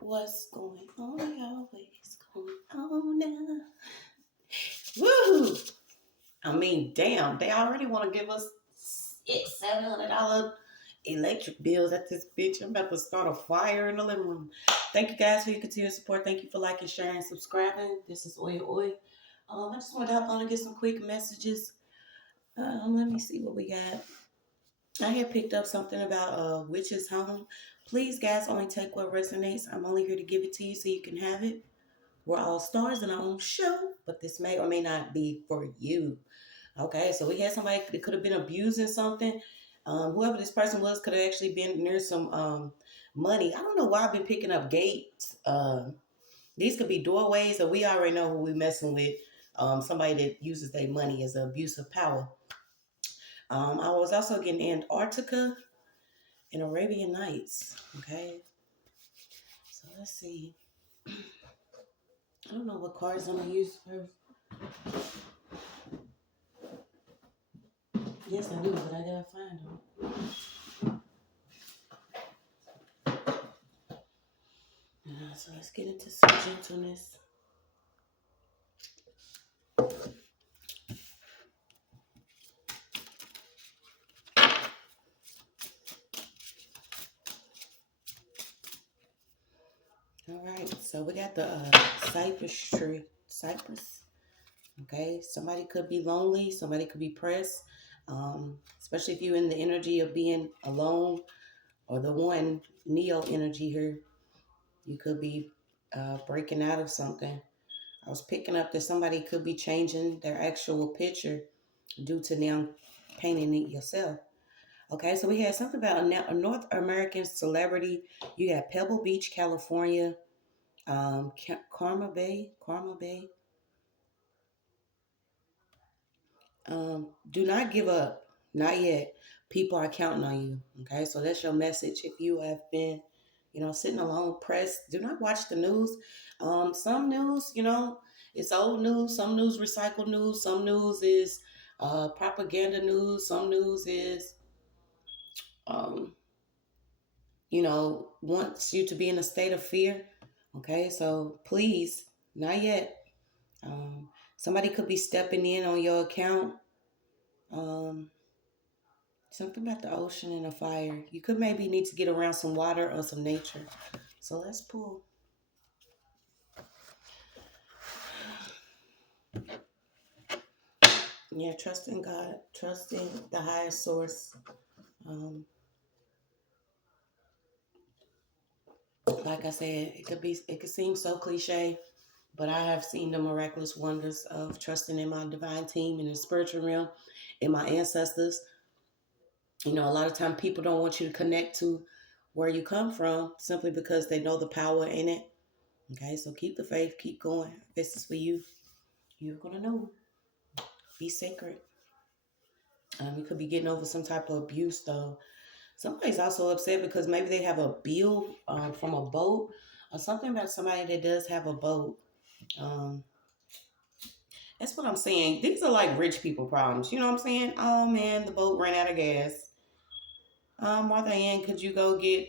What's going on? Always going on now. Woo! I mean, damn, they already want to give us $700 electric bills at this bitch. I'm about to start a fire in the living room. Thank you guys for your continued support. Thank you for liking, sharing, subscribing. This is OYAOY. I just want to hop on and get some quick messages. Let me see what we got. I had picked up something about witch's home. Please, guys, only take what resonates. I'm only here to give it to you so you can have it. We're all stars in our own show, but this may or may not be for you. Okay, so we had somebody that could have been abusing something. Whoever this person was could have actually been near some money. I don't know why I've been picking up gates. These could be doorways, or we already know who we're messing with. Somebody that uses their money as an abuse of power. I was also getting Antarctica and Arabian Nights. Okay, so let's see. I don't know what cards I'm gonna use first. Yes, I do, but I gotta find them. So let's get into some gentleness. All right, so we got the cypress tree. Cypress. Okay, somebody could be lonely. Somebody could be pressed. Especially if you're in the energy of being alone or the one Neo energy here. You could be breaking out of something. I was picking up that somebody could be changing their actual picture due to now painting it yourself. Okay, so we had something about a North American celebrity. You got Pebble Beach, California, Karma Bay, Karma Bay. Do not give up, not yet. People are counting on you. Okay, so that's your message. If you have been, sitting alone, pressed, do not watch the news. Some news, it's old news. Some news recycled news. Some news is propaganda news. Some news is um, wants you to be in a state of fear. Okay, so please, not yet. Somebody could be stepping in on your account. Um, Something about the ocean and the fire. You could maybe need to get around some water or some nature. So let's pull. Yeah, trust in God, trust in the highest source. Um, like I said, it could seem so cliche, but I have seen the miraculous wonders of trusting in my divine team in the spiritual realm, in my ancestors. A lot of time people don't want you to connect to where you come from simply because they know the power in it. Okay, so keep the faith, keep going. If this is for you, you're gonna know. Be sacred. You could be getting over some type of abuse though. Somebody's also upset because maybe they have a bill from a boat or something about somebody that does have a boat. Um, that's what I'm saying. These are like rich people problems. You know what I'm saying? Oh man, the boat ran out of gas. Martha Ann, could you go get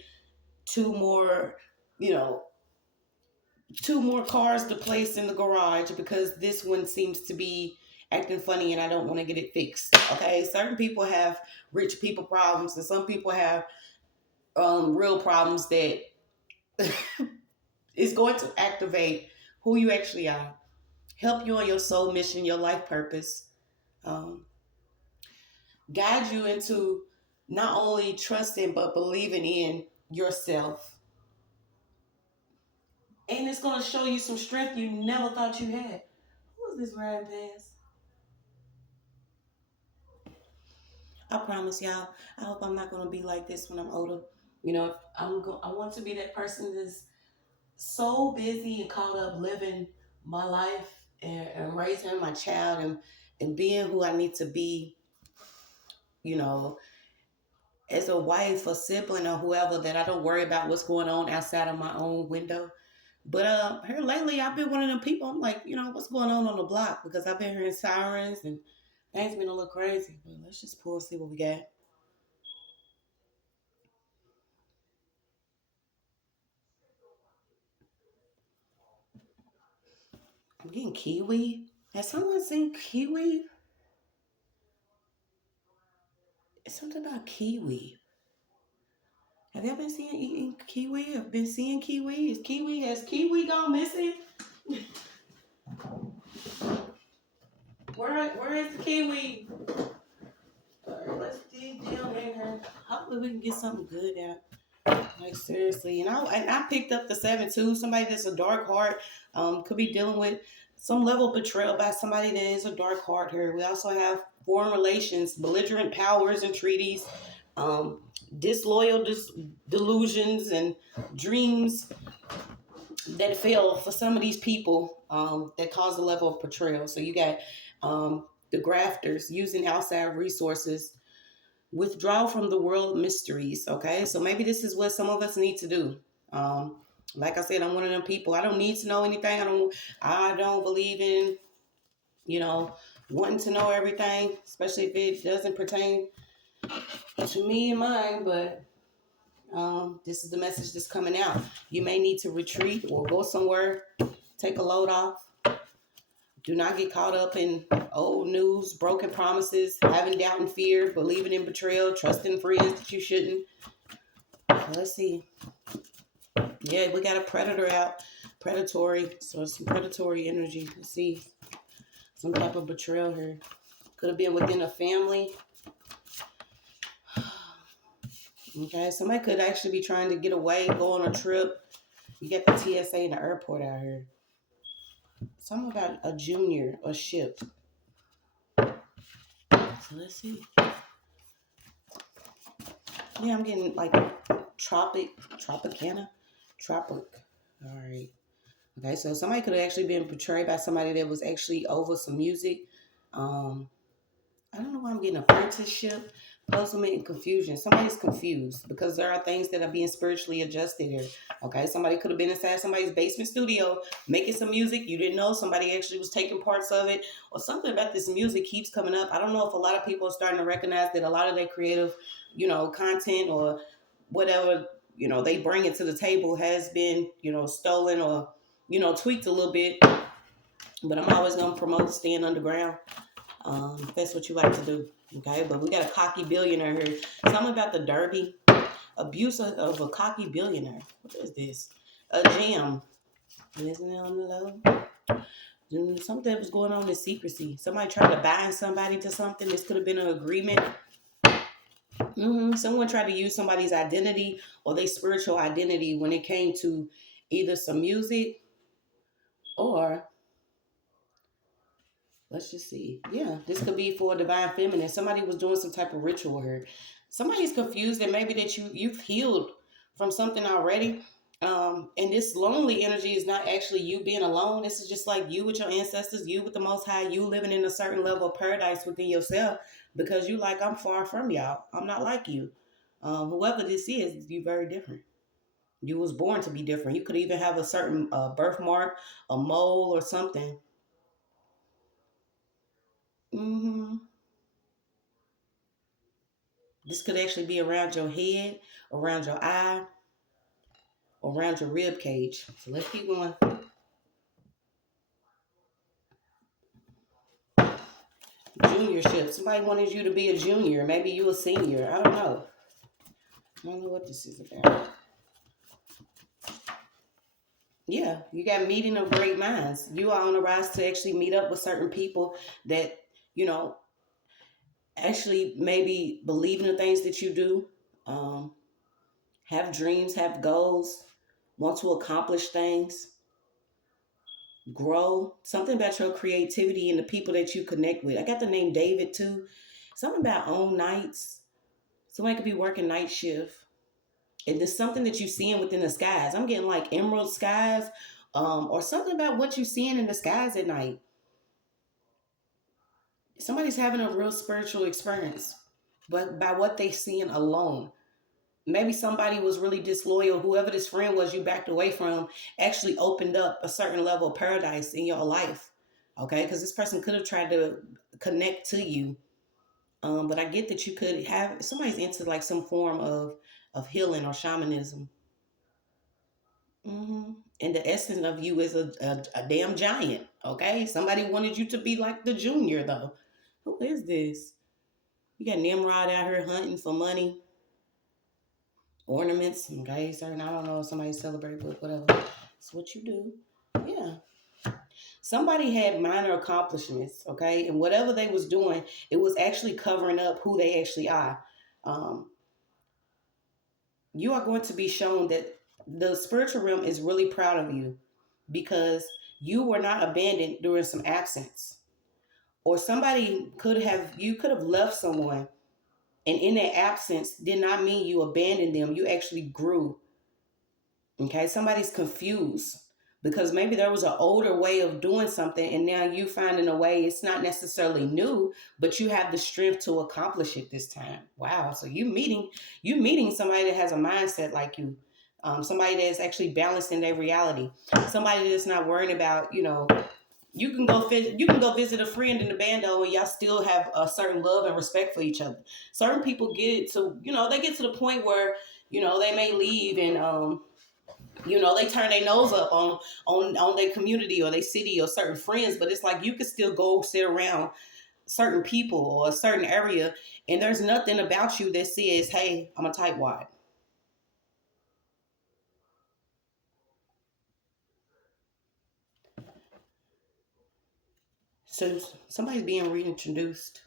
two more, you know, two more cars to place in the garage because this one seems to be acting funny and I don't want to get it fixed. Okay, certain people have rich people problems and some people have real problems that is going to activate who you actually are, help you on your soul mission, your life purpose, um, guide you into not only trusting but believing in yourself. And it's going to show you some strength you never thought you had. Who is this riding past? I promise y'all, I hope I'm not going to be like this when I'm older. I want to be that person that's so busy and caught up living my life and raising my child and being who I need to be, you know, as a wife or sibling or whoever, that I don't worry about what's going on outside of my own window. But here lately, I've been one of them people. I'm like, what's going on the block? Because I've been hearing sirens and things been a little crazy. But let's just pull and see what we got. I'm getting kiwi. Has someone seen kiwi? It's something about kiwi. Have y'all been seeing eating kiwi? Have been seeing kiwi? Has kiwi gone missing? Where is the kiwi? Alright, let's dig down in here. Hopefully we can get something good out. Like seriously, and I picked up the 7-2. Somebody that's a dark heart, could be dealing with some level of betrayal by somebody that is a dark heart here. We also have foreign relations, belligerent powers and treaties, um, disloyal delusions and dreams that fail for some of these people, that cause a level of betrayal. So you got the grafters using outside resources, withdraw from the world mysteries. Okay, so maybe this is what some of us need to do. um like I said, I'm one of them people. I don't need to know anything. I don't believe in, you know wanting to know everything, especially if it doesn't pertain to me and mine. But this is the message that's coming out. You may need to retreat or go somewhere, take a load off. Do not get caught up in old news, broken promises, having doubt and fear, believing in betrayal, trusting friends that you shouldn't. Let's see. Yeah, we got a predator out. Predatory. So some predatory energy. Let's see. Some type of betrayal here. Could have been within a family. Okay, somebody could actually be trying to get away, go on a trip. You got the TSA in the airport out here. Something about a junior, a ship. So let's see. Yeah, I'm getting like Tropicana. Tropic. All right. Okay, so somebody could have actually been betrayed by somebody that was actually over some music. Um, I don't know why I'm getting apprenticeship, puzzlement, and confusion. Somebody's confused because there are things that are being spiritually adjusted here. Okay, somebody could have been inside somebody's basement studio making some music. You didn't know somebody actually was taking parts of it, or something about this music keeps coming up. I don't know if a lot of people are starting to recognize that a lot of their creative, content or whatever, they bring it to the table has been, stolen or, tweaked a little bit. But I'm always going to promote staying underground. If that's what you like to do. Okay, but we got a cocky billionaire here. Something about the Derby. Abuse of a cocky billionaire. What is this? A jam. Isn't it on the low? Something was going on in secrecy. Somebody tried to bind somebody to something. This could have been an agreement. Someone tried to use somebody's identity or their spiritual identity when it came to either some music or, let's just see. Yeah, this could be for a divine feminine. Somebody was doing some type of ritual here. Somebody's confused that maybe that you've healed from something already. And this lonely energy is not actually you being alone. This is just like you with your ancestors, you with the Most High, you living in a certain level of paradise within yourself because you like, I'm far from y'all. I'm not like you. Whoever this is, you very different. You was born to be different. You could even have a certain birthmark, a mole, or something. hmm This could actually be around your head, around your eye, around your rib cage. So let's keep going. Juniorship. Somebody wanted you to be a junior. Maybe you a senior. I don't know. I don't know what this is about. Yeah, you got meeting of great minds. You are on a rise to actually meet up with certain people that, you know, actually maybe believe in the things that you do, um, have dreams, have goals, want to accomplish things, grow. Something about your creativity and the people that you connect with. I got the name David too. Something about own nights. Somebody could be working night shift. And there's something that you're seeing within the skies. I'm getting like emerald skies, or something about what you're seeing in the skies at night. Somebody's having a real spiritual experience, but by what they seeing alone. Maybe somebody was really disloyal. Whoever this friend was you backed away from actually opened up a certain level of paradise in your life. Okay, because this person could have tried to connect to you. But I get that you could have somebody's into like some form of healing or shamanism. And the essence of you is a damn giant, okay? Somebody wanted you to be like the junior, though. Who is this? You got Nimrod out here hunting for money, ornaments, okay? Certain, I don't know if somebody celebrate, but whatever. It's what you do. Yeah. Somebody had minor accomplishments, okay? And whatever they was doing, it was actually covering up who they actually are. Um, you are going to be shown that the spiritual realm is really proud of you because you were not abandoned during some absence. Or somebody you could have left someone, and in that absence did not mean you abandoned them. You actually grew. Okay, somebody's confused because maybe there was an older way of doing something, and now you finding a way. It's not necessarily new, but you have the strength to accomplish it this time. Wow! So you meeting somebody that has a mindset like you, somebody that's actually balancing their reality, somebody that's not worrying about you can go visit a friend in the bando and y'all still have a certain love and respect for each other. Certain people get it to they get to the point where they may leave and they turn their nose up on their community or their city or certain friends, but it's like you could still go sit around certain people or a certain area, and there's nothing about you that says, "Hey, I'm a tightwad." So somebody's being reintroduced.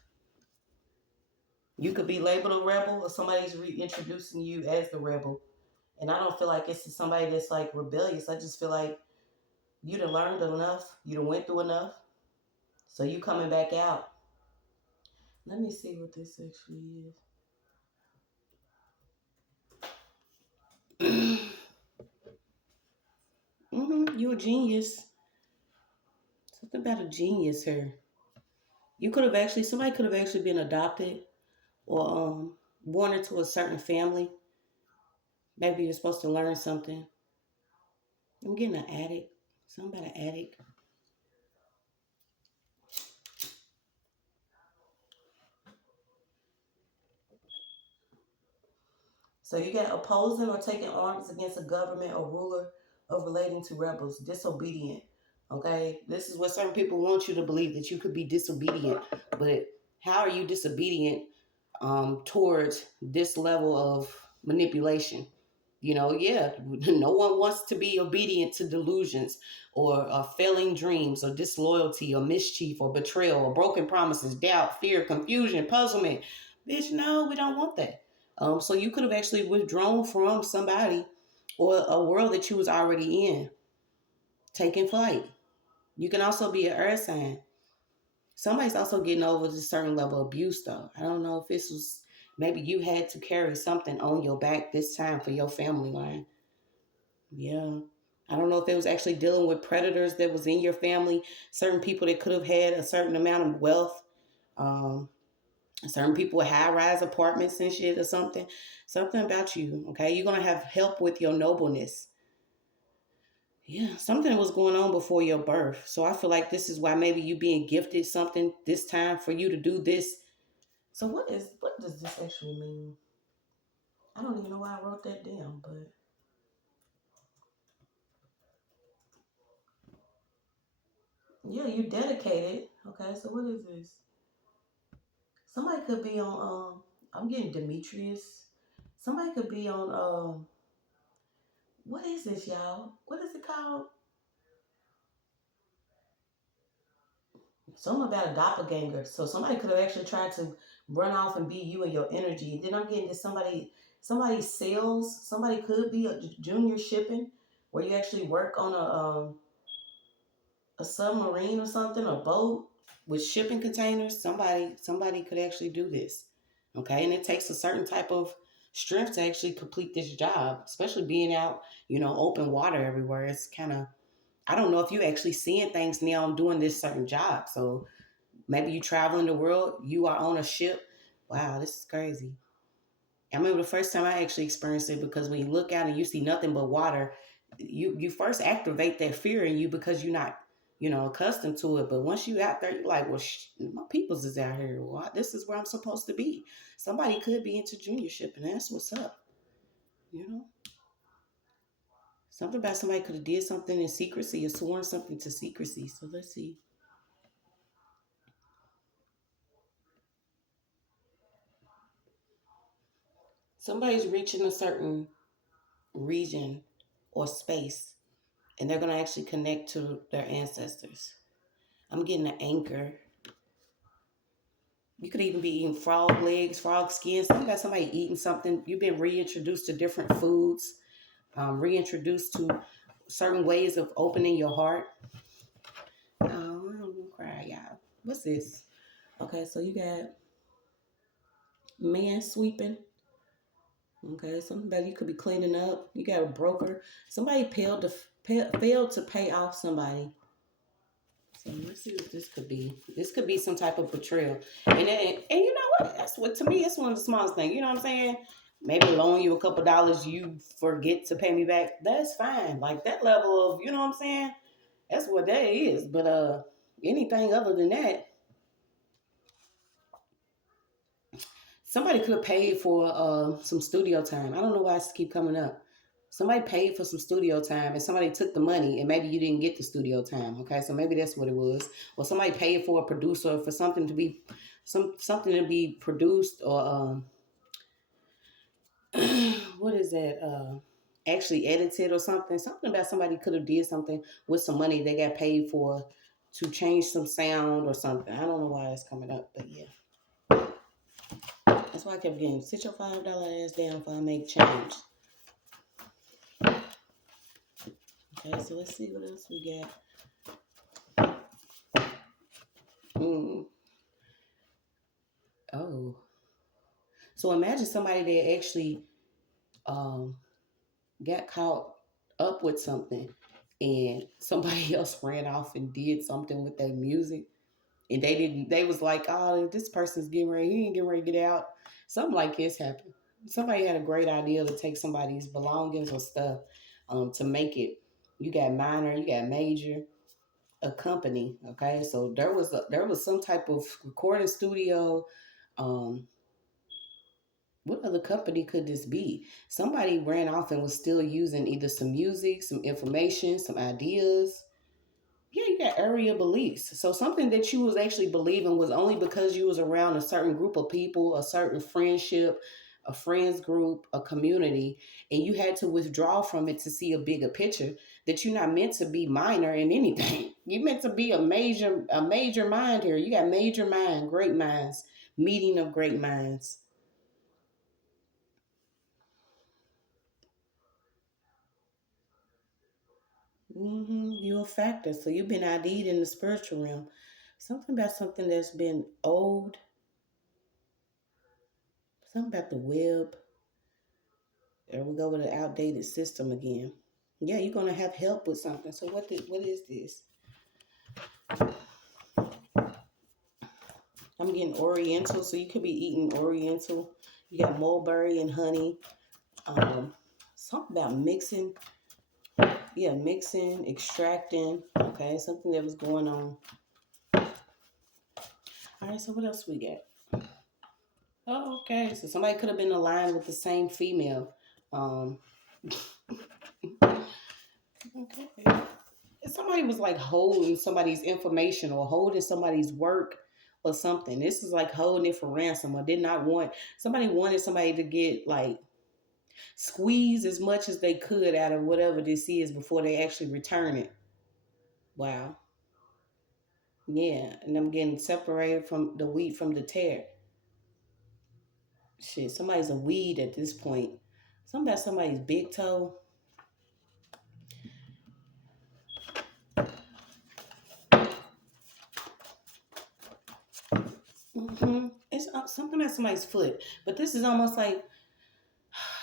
You could be labeled a rebel, or somebody's reintroducing you as the rebel. And I don't feel like it's somebody that's like rebellious. I just feel like you done learned enough, you done went through enough, so you coming back out. Let me see what this actually is. You a genius. Something about a genius here. Somebody could have actually been adopted or born into a certain family. Maybe you're supposed to learn something. I'm getting an addict. Something about an addict. So you got opposing or taking arms against a government or ruler of relating to rebels, disobedient. Okay, this is what certain people want you to believe, that you could be disobedient. But how are you disobedient towards this level of manipulation? Yeah, no one wants to be obedient to delusions or failing dreams or disloyalty or mischief or betrayal or broken promises, doubt, fear, confusion, puzzlement. Bitch, no, we don't want that. So you could have actually withdrawn from somebody or a world that you was already in, taking flight. You can also be an earth sign. Somebody's also getting over this certain level of abuse, though. I don't know if this was maybe you had to carry something on your back this time for your family line. Yeah. I don't know if it was actually dealing with predators that was in your family, certain people that could have had a certain amount of wealth, um, certain people with high rise apartments and shit or something. Something about you, okay? You're going to have help with your nobleness. Yeah, something was going on before your birth. So I feel like this is why maybe you being gifted something this time for you to do this. So what does this actually mean? I don't even know why I wrote that down, but yeah, you dedicated. Okay, so what is this? Somebody could be on I'm getting Demetrius. Somebody could be on what is this, y'all? What is it called? Something about a doppelganger. So somebody could have actually tried to run off and be you and your energy. And then I'm getting to somebody sales. Somebody could be a junior shipping where you actually work on a submarine or something, a boat with shipping containers. Somebody could actually do this. Okay, and it takes a certain type of strength to actually complete this job, especially being out, open water everywhere. It's kind of, I don't know if you actually seeing things now doing this certain job. So maybe you traveling the world, you are on a ship. Wow, this is crazy. I remember the first time I actually experienced it, because when you look out and you see nothing but water, you first activate that fear in you because you're not, accustomed to it. But once you out there, you're like, well, my peoples is out here. Well, this is where I'm supposed to be. Somebody could be into juniorship, and that's what's up. You know, Something about somebody could have did something in secrecy or sworn something to secrecy. So let's see. Somebody's reaching a certain region or space, and they're going to actually connect to their ancestors. I'm getting an anchor. You could even be eating frog legs, frog skin. Something about somebody eating something. You've been reintroduced to different foods, reintroduced to certain ways of opening your heart. Oh, I'm gonna cry, y'all. What's this? Okay, so you got man sweeping. Okay, something about you could be cleaning up. You got a broker. Somebody failed to pay off somebody. So let's see what this could be. This could be some type of betrayal. And you know what? That's what, to me, it's one of the smallest things. You know what I'm saying? Maybe loan you a couple dollars, you forget to pay me back. That's fine. Like that level of, you know what I'm saying? That's what that is. But anything other than that, somebody could have paid for some studio time. I don't know why it's keep coming up. Somebody paid for some studio time and somebody took the money and maybe you didn't get the studio time. Okay, so maybe that's what it was. Or somebody paid for a producer for something to be something to be produced or what is that? Actually edited or something. Something about somebody could have did something with some money they got paid for to change some sound or something. I don't know why it's coming up, but yeah. That's why I kept getting, sit your $5 ass down before I make change. Okay, so let's see what else we got. Oh. So imagine somebody that actually um, got caught up with something and somebody else ran off and did something with their music and they was like, oh, this person's getting ready, he ain't getting ready to get out. Something like this happened. Somebody had a great idea to take somebody's belongings or stuff to make it. You got minor, you got major, a company. Okay, so there was some type of recording studio. Um, what other company could this be? Somebody ran off and was still using either some music, some information, some ideas. Yeah, you got area beliefs. So something that you was actually believing was only because you was around a certain group of people, a certain friendship, a friends group, a community, and you had to withdraw from it to see a bigger picture. That you're not meant to be minor in anything. You're meant to be a major mind here. You got major mind, great minds, meeting of great minds. You're a factor. So you've been ID'd in the spiritual realm. Something about something that's been old, something about the web. There we go with an outdated system again. Yeah, you're gonna have help with something. So what is this? I'm getting Oriental, so you could be eating Oriental. You got mulberry and honey. Um, Something about mixing. Yeah, mixing, extracting. Okay, something that was going on. All right, so what else we got? Oh, okay. So somebody could have been aligned with the same female. Um, okay. Somebody was like holding somebody's information or holding somebody's work or something. This is like holding it for ransom or did not want, somebody wanted somebody to get like squeeze as much as they could out of whatever this is before they actually return it. Wow. Yeah. And I'm getting separated from the wheat from the tare. Shit, somebody's a weed at this point. Something about somebody's big toe. It's something about somebody's foot. But this is almost like,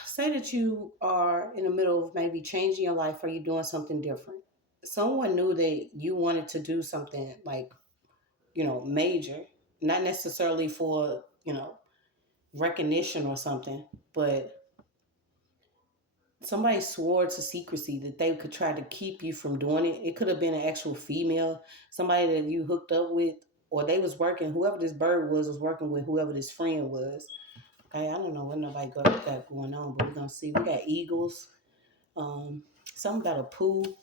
say that you are in the middle of maybe changing your life or you doing something different. Someone knew that you wanted to do something like, major, not necessarily for, recognition or something, but somebody swore to secrecy that they could try to keep you from doing it. It could have been an actual female, somebody that you hooked up with, or they was working, whoever this bird was working with whoever this friend was. Okay, I don't know what nobody got going on, but we're gonna see. We got eagles, um, Something about a pool.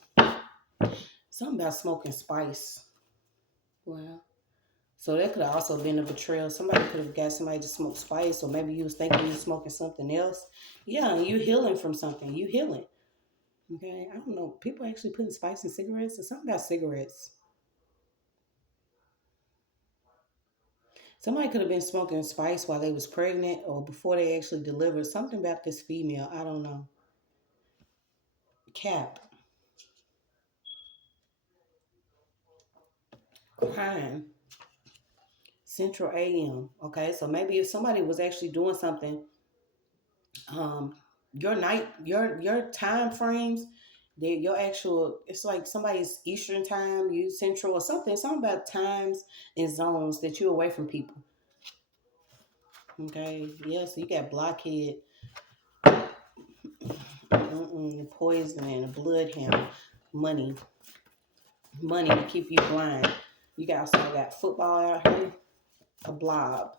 Something about smoking spice. Wow. So that could have also been a betrayal. Somebody could have got somebody to smoke spice, or maybe you was thinking you was smoking something else. Yeah, and you healing from something. You healing. Okay, I don't know. People actually putting spice in cigarettes. Or something about cigarettes. Somebody could have been smoking spice while they was pregnant or before they actually delivered. Something about this female. I don't know. Cap. Crime. Central AM. Okay, so maybe if somebody was actually doing something, um, your time frames, your actual, it's like somebody's Eastern time, you Central or something about times and zones that you're away from people. Okay, yeah, so you got blockhead, poison and a bloodhound, money, money to keep you blind. You got also got football out here, a blob,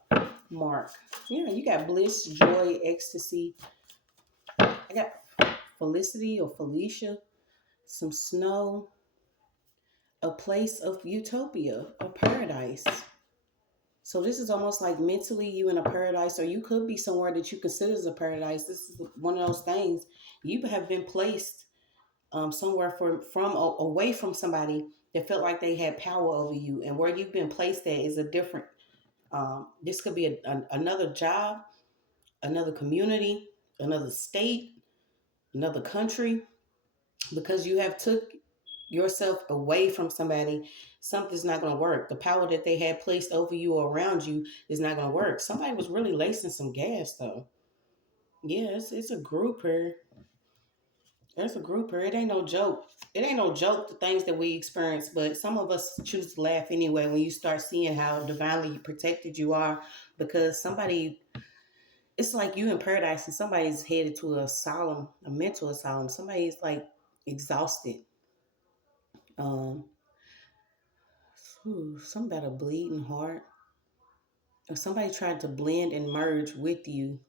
mark. Yeah, you got bliss, joy, ecstasy. I got Felicity or Felicia, some snow, a place of utopia, a paradise. So this is almost like mentally you in a paradise, or you could be somewhere that you consider as a paradise. This is one of those things. You have been placed somewhere from away from somebody that felt like they had power over you, and where you've been placed at is a different. This could be another job, another community, another state, another country, because you have took yourself away from somebody. Something's not going to work. The power that they had placed over you or around you is not going to work. Somebody was really lacing some gas though. Yeah, it's a group here. There's a group here. It ain't no joke. It ain't no joke, the things that we experience, but some of us choose to laugh anyway when you start seeing how divinely protected you are, because somebody, it's like you in paradise and somebody's headed to a asylum, a mental asylum. Somebody's like exhausted. Um, Something about a bleeding heart. Or somebody tried to blend and merge with you,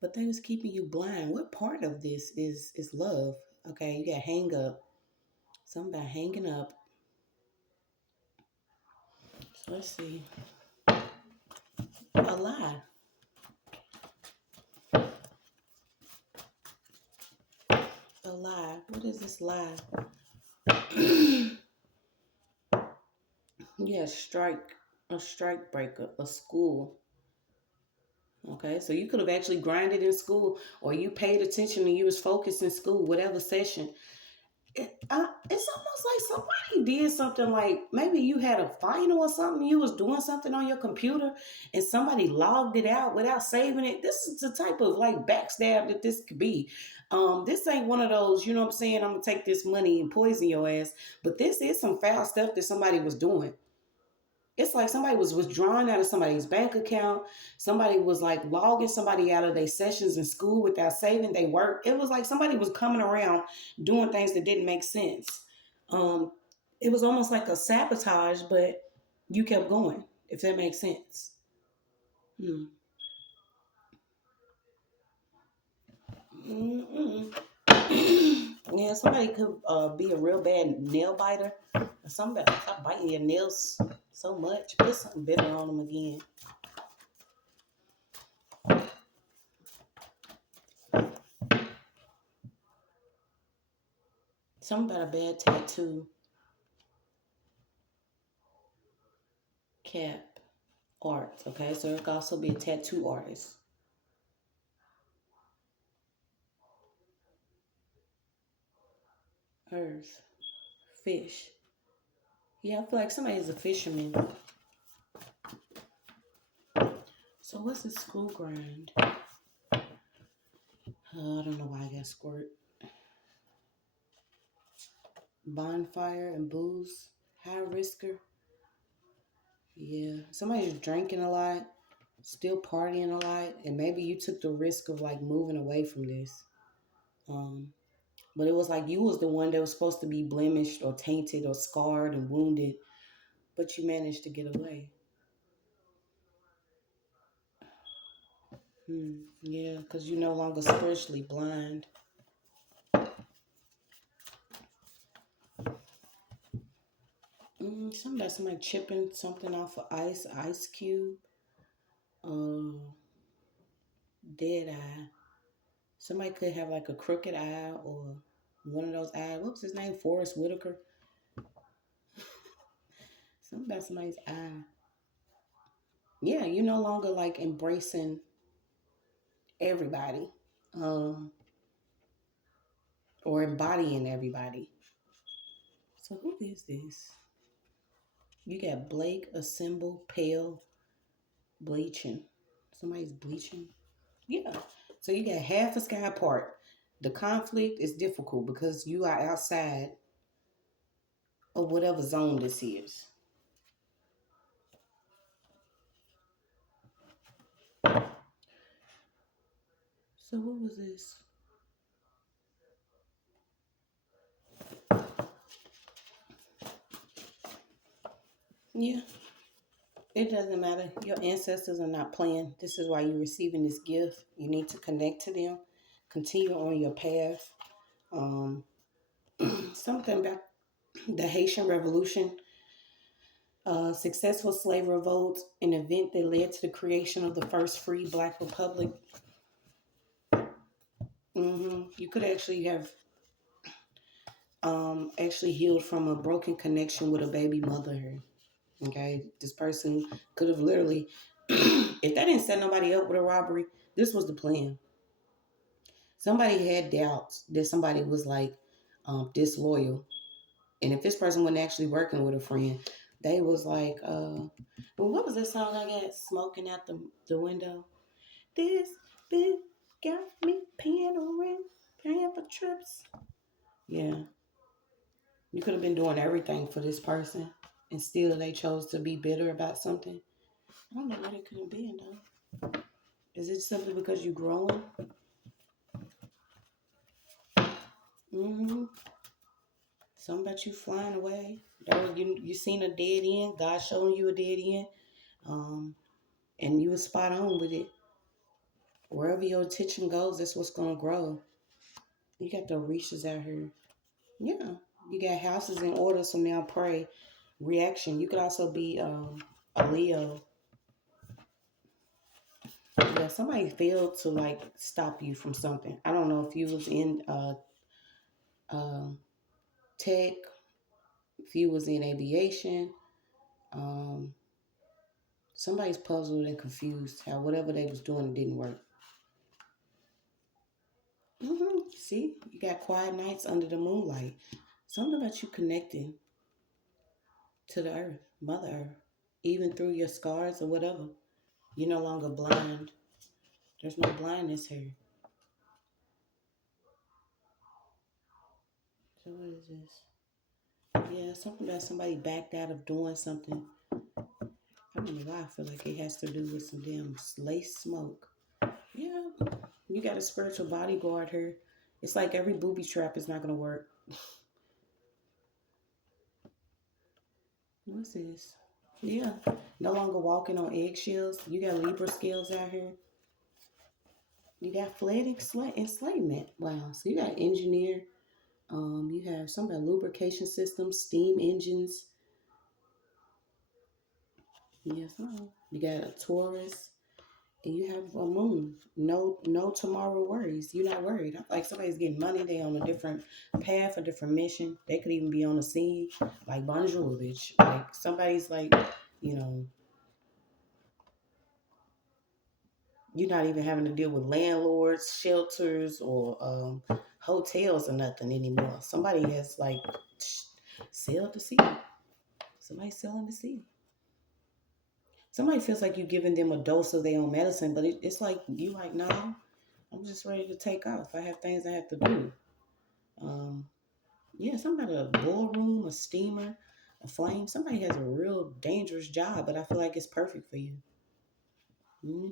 but they was keeping you blind. What part of this is love? Okay, you got hang up. Something about hanging up. So let's see. A lie. A lie. What is this lie? Yeah, strike. A strike breaker. A school. Okay, so you could have actually grinded in school, or you paid attention and you was focused in school, whatever session. It's almost like somebody did something, like maybe you had a final or something, you was doing something on your computer and somebody logged it out without saving it. This is the type of like backstab that this could be. This ain't one of those, you know what I'm saying, I'm gonna take this money and poison your ass, but this is some foul stuff that somebody was doing. It's like somebody was withdrawing out of somebody's bank account. Somebody was like logging somebody out of their sessions in school without saving their work. It was like somebody was coming around doing things that didn't make sense. Um, it was almost like a sabotage, but you kept going, if that makes sense. Hmm. Mm-mm. Yeah, somebody could be a real bad nail biter. Somebody stop biting your nails so much. Put something bitter on them again. Something about a bad tattoo. Cap. Art. Okay, so it could also be a tattoo artist. Earth. Fish. Yeah, I feel like somebody's a fisherman. So what's the school grind? I don't know why I got squirt. Bonfire and booze. High risker. Yeah. Somebody's drinking a lot. Still partying a lot. And maybe you took the risk of like moving away from this. Um, but it was like you was the one that was supposed to be blemished or tainted or scarred and wounded. But you managed to get away. Yeah, because you're no longer spiritually blind. Something about somebody chipping something off of ice cube. Um, Dead eye. Somebody could have like a crooked eye or one of those eyes. What was his name? Forrest Whitaker. Something about somebody's eye. Yeah, you're no longer like embracing everybody, um, or embodying everybody. So who is this? You got Blake, assemble, pale, bleaching. Somebody's bleaching. Yeah. So you got half a sky apart. The conflict is difficult because you are outside of whatever zone this is. So what was this? Yeah. It doesn't matter. Your ancestors are not playing. This is why you're receiving this gift. You need to connect to them. Continue on your path. Um, Something about the Haitian Revolution, successful slave revolt, an event that led to the creation of the first free Black Republic. You could actually have actually healed from a broken connection with a baby mother. Okay, this person could have literally, if they didn't set nobody up with a robbery, this was the plan. Somebody had doubts that somebody was like disloyal, and if this person wasn't actually working with a friend, they was like, well, what was that song I got smoking out the window? This bitch got me paying for trips. Yeah, you could have been doing everything for this person, and still they chose to be bitter about something. I don't know what it could have been though. Is it simply because you're growing? Mm-hmm. Something about you flying away. You seen a dead end. God showing you a dead end, um, and you were spot on with it. Wherever your attention goes, that's what's gonna grow. You got the reaches out here. Yeah, you got houses in order. So now pray. Reaction. You could also be a Leo. Yeah, somebody failed to like stop you from something. I don't know if you was in uh, tech, if you was in aviation. Um, Somebody's puzzled and confused how whatever they was doing didn't work. See, you got quiet nights under the moonlight. Something about you connecting to the earth, Mother Earth, even through your scars or whatever. You're no longer blind. There's no blindness here. So what is this? Yeah, something about somebody backed out of doing something. I don't know why I feel like it has to do with some damn lace smoke. Yeah, you got a spiritual bodyguard here. It's like every booby trap is not gonna work. What's this? Yeah, no longer walking on eggshells. You got Libra scales out here. You got fled enslavement. Wow. So you got engineer. You have some about lubrication systems, steam engines. Yes, you got a Taurus, and you have a moon. No tomorrow worries. You're not worried. I feel like somebody's getting money. They on a different path, a different mission. They could even be on the scene, like bonjour, bitch. Like somebody's like, you know, you're not even having to deal with landlords, shelters, or hotels or nothing anymore. Somebody has like sailed the sea. Somebody's selling the sea. Somebody feels like you're giving them a dose of their own medicine, but it's like you like, no, I'm just ready to take off. I have things I have to do. Um, yeah, somebody a ballroom, a steamer, a flame. Somebody has a real dangerous job, but I feel like it's perfect for you. hmm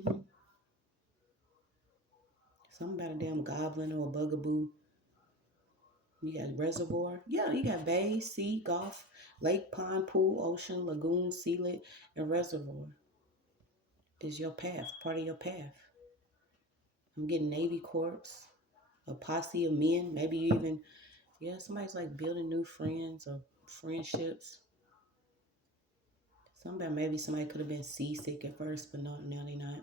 Something about a damn goblin or a bugaboo. You got reservoir. Yeah, you got bay, sea, golf, lake, pond, pool, ocean, lagoon, sealet, and reservoir is your path, part of your path. I'm getting Navy Corps, a posse of men, maybe you even, yeah, somebody's like building new friends or friendships. Something about maybe somebody could have been seasick at first, but no, now they not.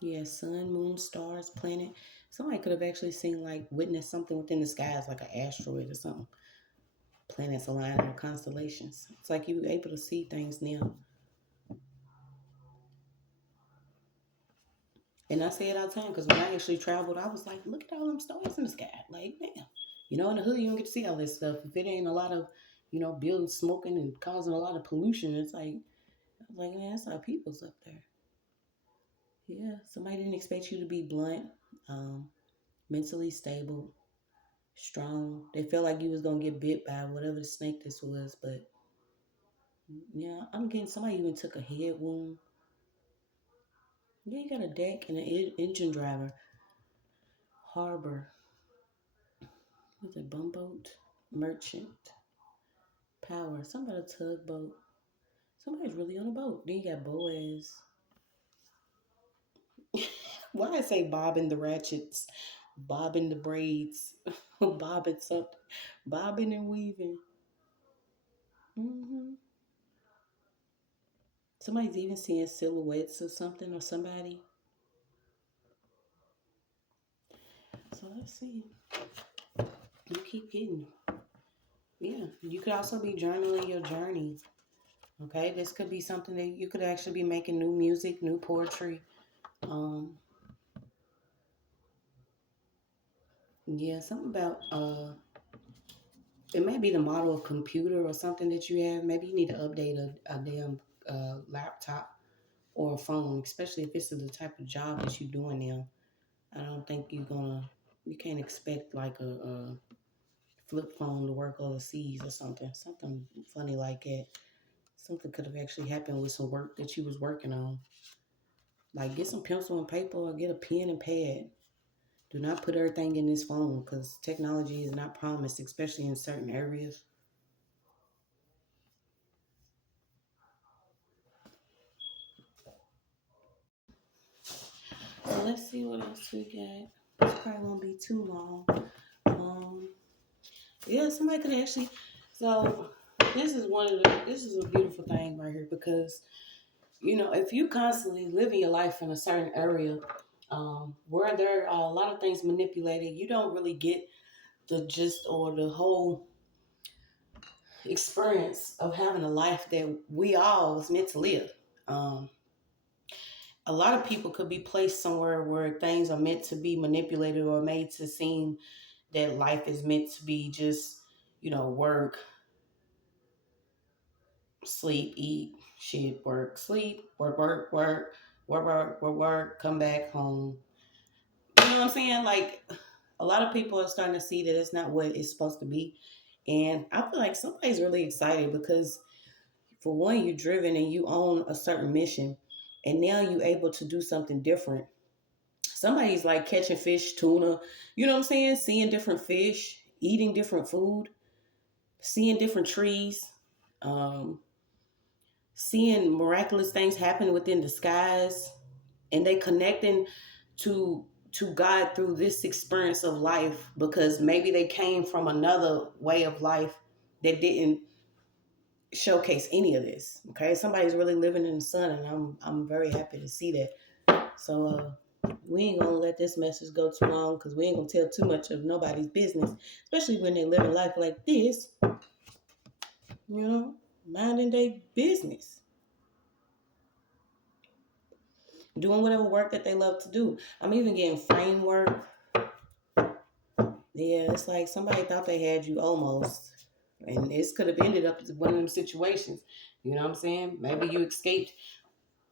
Yeah, sun, moon, stars, planet. Somebody could have actually seen, like, witnessed something within the skies, like an asteroid or something. Planets aligning or constellations. It's like you were able to see things now. And I say it all the time because when I actually traveled, I was like, look at all them stars in the sky. Like, damn. You know, in the hood, you don't get to see all this stuff. If it ain't a lot of, buildings smoking and causing a lot of pollution, it's like, I was like, man, that's our people's up there. Yeah, somebody didn't expect you to be blunt, um, mentally stable, strong. They felt like you was going to get bit by whatever the snake this was. But, yeah, I'm getting somebody even took a head wound. Yeah, you got a deck and an engine driver. Harbor. What's it? Bumboat? Merchant. Power. Somebody a tugboat. Somebody's really on a boat. Then you got Boaz. Why I say bobbing the ratchets? Bobbing the braids. Bobbing something. Bobbing and weaving. hmm Somebody's even seeing silhouettes of something or somebody. So let's see. You keep getting. Yeah. You could also be journaling your journey. Okay. This could be something that you could actually be making new music, new poetry. Yeah, something about it may be the model of computer or something that you have. Maybe you need to update a damn laptop or a phone, especially if it's the type of job that you're doing now. I don't think you can't expect like a flip phone to work overseas or something. Something funny like that. Something could have actually happened with some work that you was working on. Like get some pencil and paper or get a pen and pad. Do not put everything in this phone because technology is not promised, especially in certain areas. So let's see what else we got. This probably won't be too long. Um, yeah, somebody could actually. So this is a beautiful thing right here because if you constantly living your life in a certain area, where there are a lot of things manipulated, you don't really get the gist or the whole experience of having a life that we all was meant to live. Um, a lot of people could be placed somewhere where things are meant to be manipulated or made to seem that life is meant to be just, work, sleep, eat, shit, work, sleep, work, come back home. You know what I'm saying? Like a lot of people are starting to see that it's not what it's supposed to be. And I feel like somebody's really excited because for one, you're driven and you own a certain mission. And now you're able to do something different. Somebody's like catching fish, tuna, you know what I'm saying? Seeing different fish, eating different food, seeing different trees, um, seeing miraculous things happen within the skies, and they connecting to God through this experience of life because maybe they came from another way of life that didn't showcase any of this. Okay, somebody's really living in the sun, and I'm very happy to see that. So we ain't gonna let this message go too long because we ain't gonna tell too much of nobody's business, especially when they living life like this. Minding their business, doing whatever work that they love to do. I'm even getting framework. Yeah, it's like somebody thought they had you almost. And this could have ended up as one of them situations. You know what I'm saying? Maybe you escaped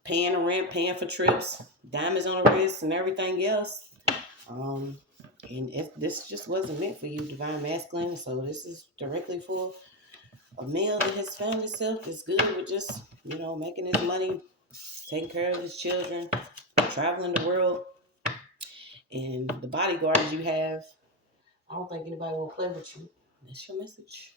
paying the rent, paying for trips, diamonds on the wrist, and everything else. And if this just wasn't meant for you, divine masculine, so this is directly for a male that has found himself is good with just, making his money, taking care of his children, traveling the world, and the bodyguards you have. I don't think anybody will play with you. That's your message.